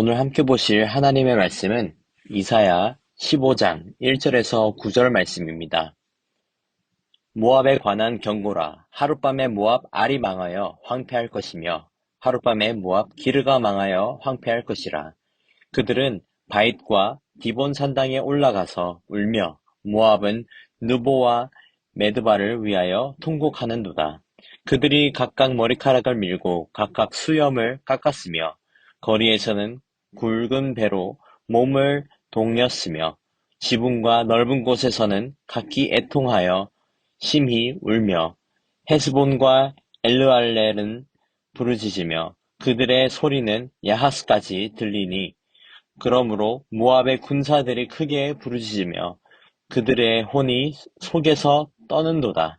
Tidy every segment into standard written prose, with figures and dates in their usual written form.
오늘 함께 보실 하나님의 말씀은 이사야 15장 1절에서 9절 말씀입니다. 모압에 관한 경고라. 하룻밤에 모압 알이 망하여 황폐할 것이며 하룻밤에 모압 기르가 망하여 황폐할 것이라. 그들은 바잇과 디본 산당에 올라가서 울며 모압은 느보와 메드바를 위하여 통곡하는도다. 그들이 각각 머리카락을 밀고 각각 수염을 깎았으며 거리에서는 굵은 배로 몸을 동였으며 지붕과 넓은 곳에서는 각기 애통하여 심히 울며 헤스본과 엘르알렐은 부르짖으며 그들의 소리는 야하스까지 들리니 그러므로 모압의 군사들이 크게 부르짖으며 그들의 혼이 속에서 떠는도다.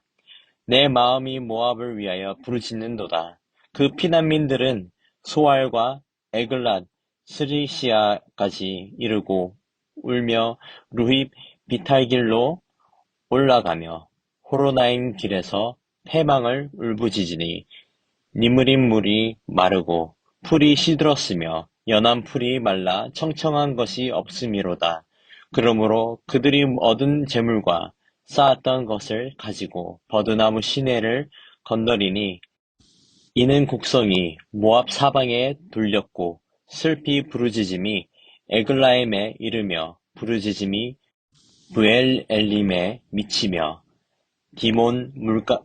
내 마음이 모압을 위하여 부르짖는도다. 그 피난민들은 소알과 에글랏, 스리시아까지 이르고 울며 루힙 비탈길로 올라가며 호로나임 길에서 패망을 울부짖으니 니므림 물이 마르고 풀이 시들었으며 연한 풀이 말라 청청한 것이 없음이로다. 그러므로 그들이 얻은 재물과 쌓았던 것을 가지고 버드나무 시내를 건너리니 이는 곡성이 모압 사방에 돌렸고 슬피 부르짖음이 에글라임에 이르며 부르짖음이 브엘엘림에 미치며 디몬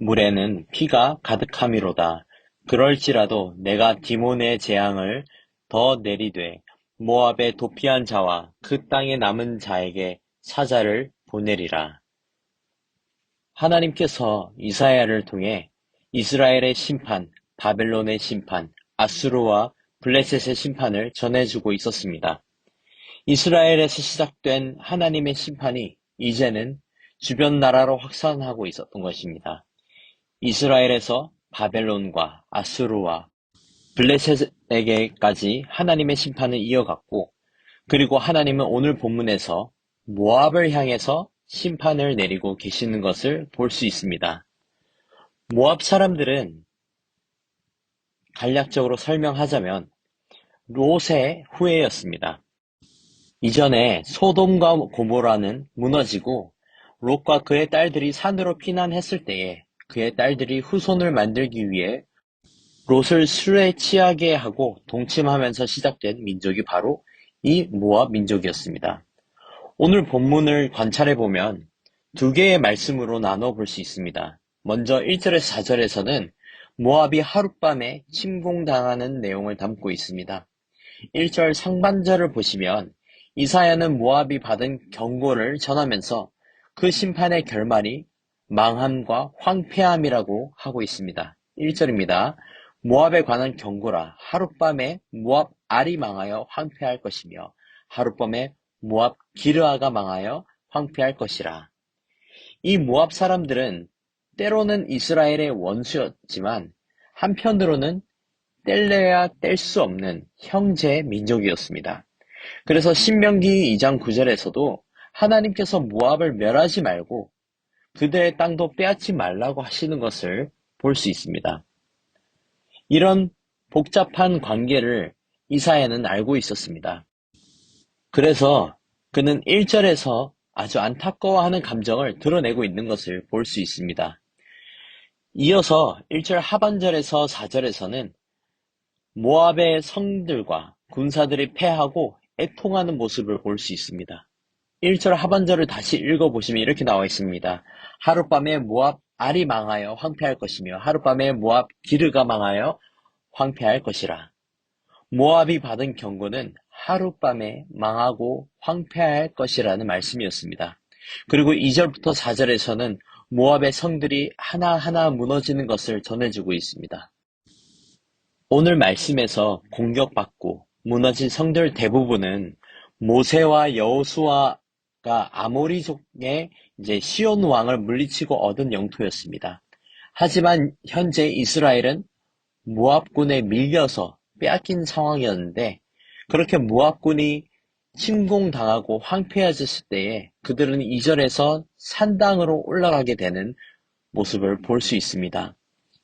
물에는 피가 가득함이로다. 그럴지라도 내가 디몬의 재앙을 더 내리되 모압의 도피한 자와 그 땅에 남은 자에게 사자를 보내리라. 하나님께서 이사야를 통해 이스라엘의 심판, 바벨론의 심판, 아수르와 블레셋의 심판을 전해주고 있었습니다. 이스라엘에서 시작된 하나님의 심판이 이제는 주변 나라로 확산하고 있었던 것입니다. 이스라엘에서 바벨론과 아수르와 블레셋에게까지 하나님의 심판을 이어갔고, 그리고 하나님은 오늘 본문에서 모압을 향해서 심판을 내리고 계시는 것을 볼 수 있습니다. 모압 사람들은 간략적으로 설명하자면 롯의 후예였습니다. 이전에 소돔과 고모라는 무너지고 롯과 그의 딸들이 산으로 피난했을 때에 그의 딸들이 후손을 만들기 위해 롯을 술에 취하게 하고 동침하면서 시작된 민족이 바로 이 모압 민족이었습니다. 오늘 본문을 관찰해보면 두 개의 말씀으로 나눠볼 수 있습니다. 먼저 1절에서 4절에서는 모압이 하룻밤에 침공당하는 내용을 담고 있습니다. 1절 상반절을 보시면 이사야는 모압이 받은 경고를 전하면서 그 심판의 결말이 망함과 황폐함이라고 하고 있습니다. 1절입니다. 모압에 관한 경고라. 하룻밤에 모압 알이 망하여 황폐할 것이며 하룻밤에 모압 기르아가 망하여 황폐할 것이라. 이 모압 사람들은 때로는 이스라엘의 원수였지만 한편으로는 뗄래야 뗄 수 없는 형제 민족이었습니다. 그래서 신명기 2장 9절에서도 하나님께서 모압을 멸하지 말고 그들의 땅도 빼앗지 말라고 하시는 것을 볼 수 있습니다. 이런 복잡한 관계를 이사야는 알고 있었습니다. 그래서 그는 1절에서 아주 안타까워하는 감정을 드러내고 있는 것을 볼 수 있습니다. 이어서 1절 하반절에서 4절에서는 모압의 성들과 군사들이 패하고 애통하는 모습을 볼 수 있습니다. 1절 하반절을 다시 읽어보시면 이렇게 나와 있습니다. 하룻밤에 모압 알이 망하여 황폐할 것이며 하룻밤에 모압 기르가 망하여 황폐할 것이라. 모압이 받은 경고는 하룻밤에 망하고 황폐할 것이라는 말씀이었습니다. 그리고 2절부터 4절에서는 모압의 성들이 하나하나 무너지는 것을 전해주고 있습니다. 오늘 말씀에서 공격받고 무너진 성들 대부분은 모세와 여호수아가 아모리족의 시온 왕을 물리치고 얻은 영토였습니다. 하지만 현재 이스라엘은 모압군에 밀려서 빼앗긴 상황이었는데 그렇게 모압군이 침공당하고 황폐해졌을 때에 그들은 2절에서 산당으로 올라가게 되는 모습을 볼 수 있습니다.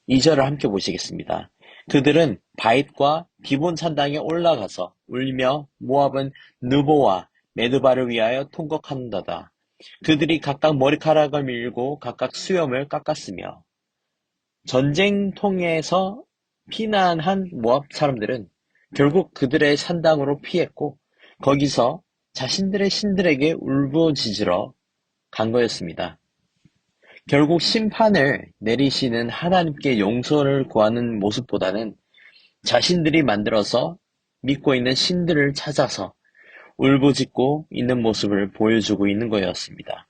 2절을 함께 보시겠습니다. 그들은 바잇과 디본 산당에 올라가서 울며 모압은 느보와 메드바를 위하여 통곡한다다. 그들이 각각 머리카락을 밀고 각각 수염을 깎았으며 전쟁통에서 피난한 모압 사람들은 결국 그들의 산당으로 피했고 거기서 자신들의 신들에게 울부짖으러 간 거였습니다. 결국 심판을 내리시는 하나님께 용서를 구하는 모습보다는 자신들이 만들어서 믿고 있는 신들을 찾아서 울부짖고 있는 모습을 보여주고 있는 거였습니다.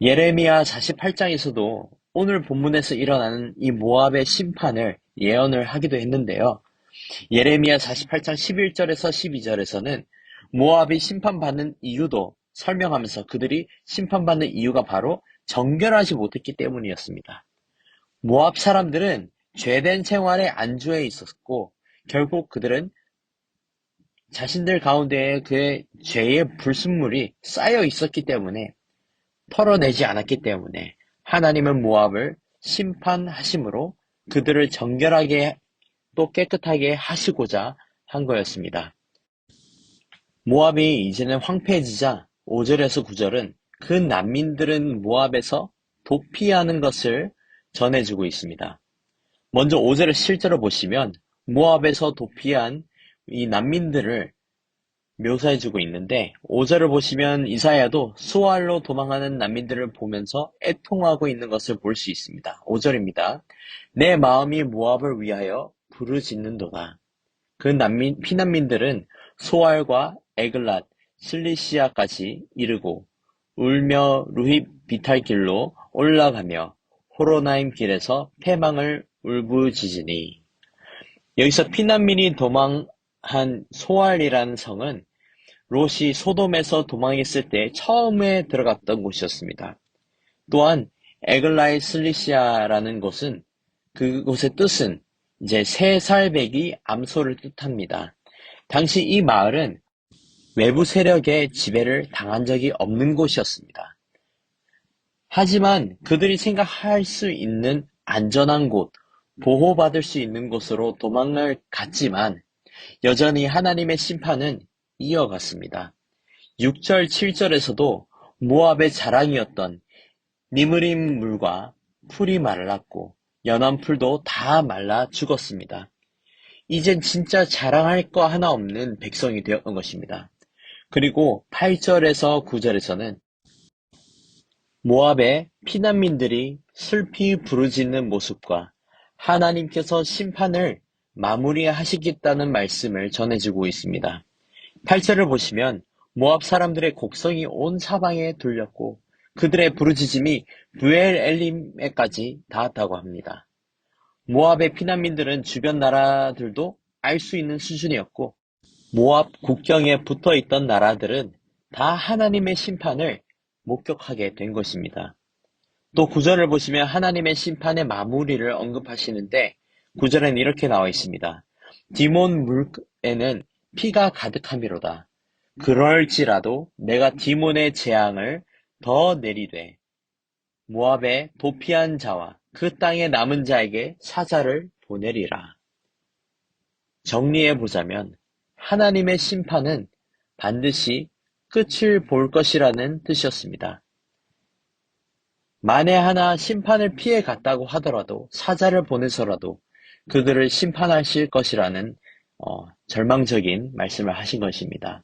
예레미야 48장에서도 오늘 본문에서 일어나는 이 모압의 심판을 예언을 하기도 했는데요. 예레미야 48장 11절에서 12절에서는 모압이 심판받는 이유도 설명하면서 그들이 심판받는 이유가 바로 정결하지 못했기 때문이었습니다. 모압 사람들은 죄된 생활에 안주해 있었고 결국 그들은 자신들 가운데에 그의 죄의 불순물이 쌓여 있었기 때문에 털어내지 않았기 때문에 하나님은 모압을 심판하심으로 그들을 정결하게 또 깨끗하게 하시고자 한 거였습니다. 모압이 이제는 황폐해지자 5절에서 9절은 그 난민들은 모압에서 도피하는 것을 전해주고 있습니다. 먼저 5절의 실제로 보시면 모압에서 도피한 이 난민들을 묘사해주고 있는데 5절을 보시면 이사야도 수알로 도망하는 난민들을 보면서 애통하고 있는 것을 볼 수 있습니다. 5절입니다. 내 마음이 모압을 위하여 부르짖는도다. 그 피난민들은 소알과 에글랏, 슬리시아까지 이르고 울며 루힙 비탈길로 올라가며 호로나임 길에서 패망을 울부짖으니. 여기서 피난민이 도망한 소알이라는 성은 롯이 소돔에서 도망했을 때 처음에 들어갔던 곳이었습니다. 또한 에글라이 슬리시아라는 곳은 그곳의 뜻은 이제 세 살배기 암소를 뜻합니다. 당시 이 마을은 외부 세력의 지배를 당한 적이 없는 곳이었습니다. 하지만 그들이 생각할 수 있는 안전한 곳, 보호받을 수 있는 곳으로 도망을 갔지만 여전히 하나님의 심판은 이어갔습니다. 6절, 7절에서도 모압의 자랑이었던 니므림 물과 풀이 말랐고 연한 풀도 다 말라 죽었습니다. 이젠 진짜 자랑할 거 하나 없는 백성이 되었던 것입니다. 그리고 8절에서 9절에서는 모압의 피난민들이 슬피 부르짖는 모습과 하나님께서 심판을 마무리하시겠다는 말씀을 전해주고 있습니다. 8절을 보시면 모압 사람들의 곡성이 온 사방에 들렸고 그들의 부르짖음이 부엘 엘림에까지 닿았다고 합니다. 모압의 피난민들은 주변 나라들도 알 수 있는 수준이었고 모압 국경에 붙어 있던 나라들은 다 하나님의 심판을 목격하게 된 것입니다. 또 9절을 보시면 하나님의 심판의 마무리를 언급하시는데 9절에는 이렇게 나와 있습니다. 디몬 물에는 피가 가득함이로다. 그럴지라도 내가 디몬의 재앙을 더 내리되 모압의 도피한 자와 그 땅에 남은 자에게 사자를 보내리라. 정리해 보자면 하나님의 심판은 반드시 끝을 볼 것이라는 뜻이었습니다. 만에 하나 심판을 피해 갔다고 하더라도 사자를 보내서라도 그들을 심판하실 것이라는 절망적인 말씀을 하신 것입니다.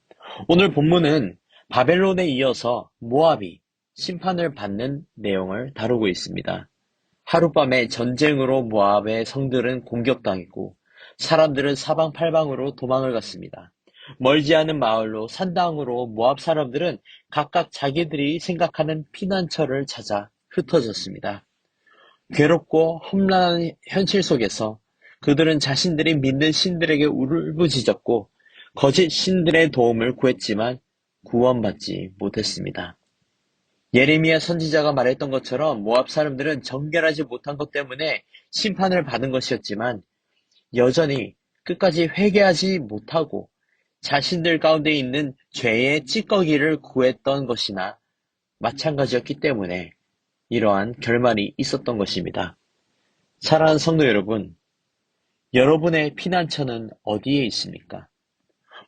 오늘 본문은 바벨론에 이어서 모압이 심판을 받는 내용을 다루고 있습니다. 하룻밤에 전쟁으로 모압의 성들은 공격당했고 사람들은 사방팔방으로 도망을 갔습니다. 멀지 않은 마을로 산당으로 모압 사람들은 각각 자기들이 생각하는 피난처를 찾아 흩어졌습니다. 괴롭고 험난한 현실 속에서 그들은 자신들이 믿는 신들에게 울부짖었고 거짓 신들의 도움을 구했지만 구원받지 못했습니다. 예레미야 선지자가 말했던 것처럼 모압 사람들은 정결하지 못한 것 때문에 심판을 받은 것이었지만 여전히 끝까지 회개하지 못하고 자신들 가운데 있는 죄의 찌꺼기를 구했던 것이나 마찬가지였기 때문에 이러한 결말이 있었던 것입니다. 사랑하는 성도 여러분, 여러분의 피난처는 어디에 있습니까?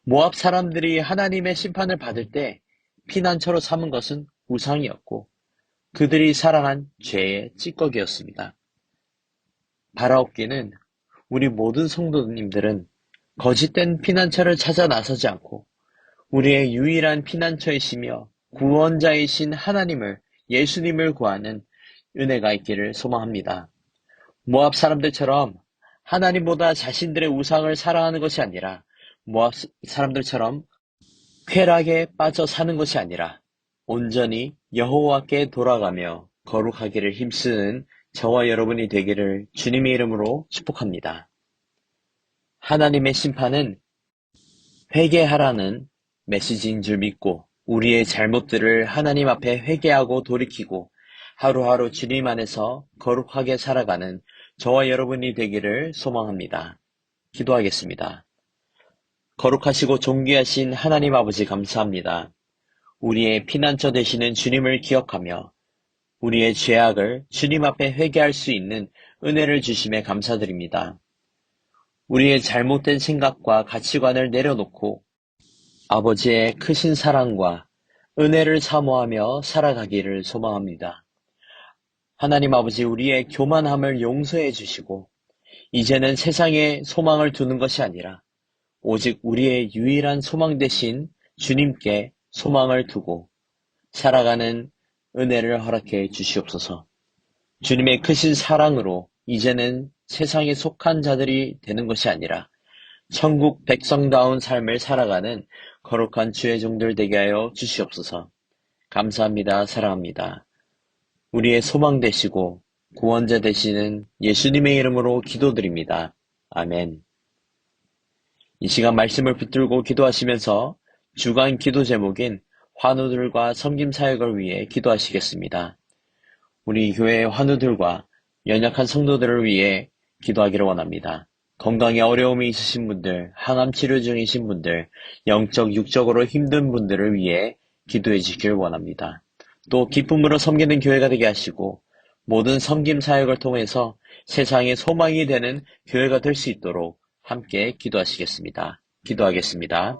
모압 사람들이 하나님의 심판을 받을 때 피난처로 삼은 것은 우상이었고 그들이 살아간 죄의 찌꺼기였습니다. 바라옵기는 우리 모든 성도님들은 거짓된 피난처를 찾아 나서지 않고 우리의 유일한 피난처이시며 구원자이신 하나님을, 예수님을 구하는 은혜가 있기를 소망합니다. 모압 사람들처럼 하나님보다 자신들의 우상을 사랑하는 것이 아니라 모압 사람들처럼 쾌락에 빠져 사는 것이 아니라 온전히 여호와께 돌아가며 거룩하기를 힘쓰는 저와 여러분이 되기를 주님의 이름으로 축복합니다. 하나님의 심판은 회개하라는 메시지인 줄 믿고 우리의 잘못들을 하나님 앞에 회개하고 돌이키고 하루하루 주님 안에서 거룩하게 살아가는 저와 여러분이 되기를 소망합니다. 기도하겠습니다. 거룩하시고 존귀하신 하나님 아버지 감사합니다. 우리의 피난처 되시는 주님을 기억하며 우리의 죄악을 주님 앞에 회개할 수 있는 은혜를 주심에 감사드립니다. 우리의 잘못된 생각과 가치관을 내려놓고 아버지의 크신 사랑과 은혜를 사모하며 살아가기를 소망합니다. 하나님 아버지, 우리의 교만함을 용서해 주시고 이제는 세상에 소망을 두는 것이 아니라 오직 우리의 유일한 소망 되신 주님께 소망을 두고 살아가는 은혜를 허락해 주시옵소서. 주님의 크신 사랑으로 이제는 세상에 속한 자들이 되는 것이 아니라 천국 백성다운 삶을 살아가는 거룩한 주의 종들 되게 하여 주시옵소서. 감사합니다. 사랑합니다. 우리의 소망 되시고 구원자 되시는 예수님의 이름으로 기도드립니다. 아멘. 이 시간 말씀을 붙들고 기도하시면서 주간 기도 제목인 환우들과 섬김 사역을 위해 기도하시겠습니다. 우리 교회의 환우들과 연약한 성도들을 위해 기도하기를 원합니다. 건강에 어려움이 있으신 분들, 항암 치료 중이신 분들, 영적, 육적으로 힘든 분들을 위해 기도해 주시길 원합니다. 또 기쁨으로 섬기는 교회가 되게 하시고 모든 섬김 사역을 통해서 세상의 소망이 되는 교회가 될 수 있도록 함께 기도하시겠습니다. 기도하겠습니다.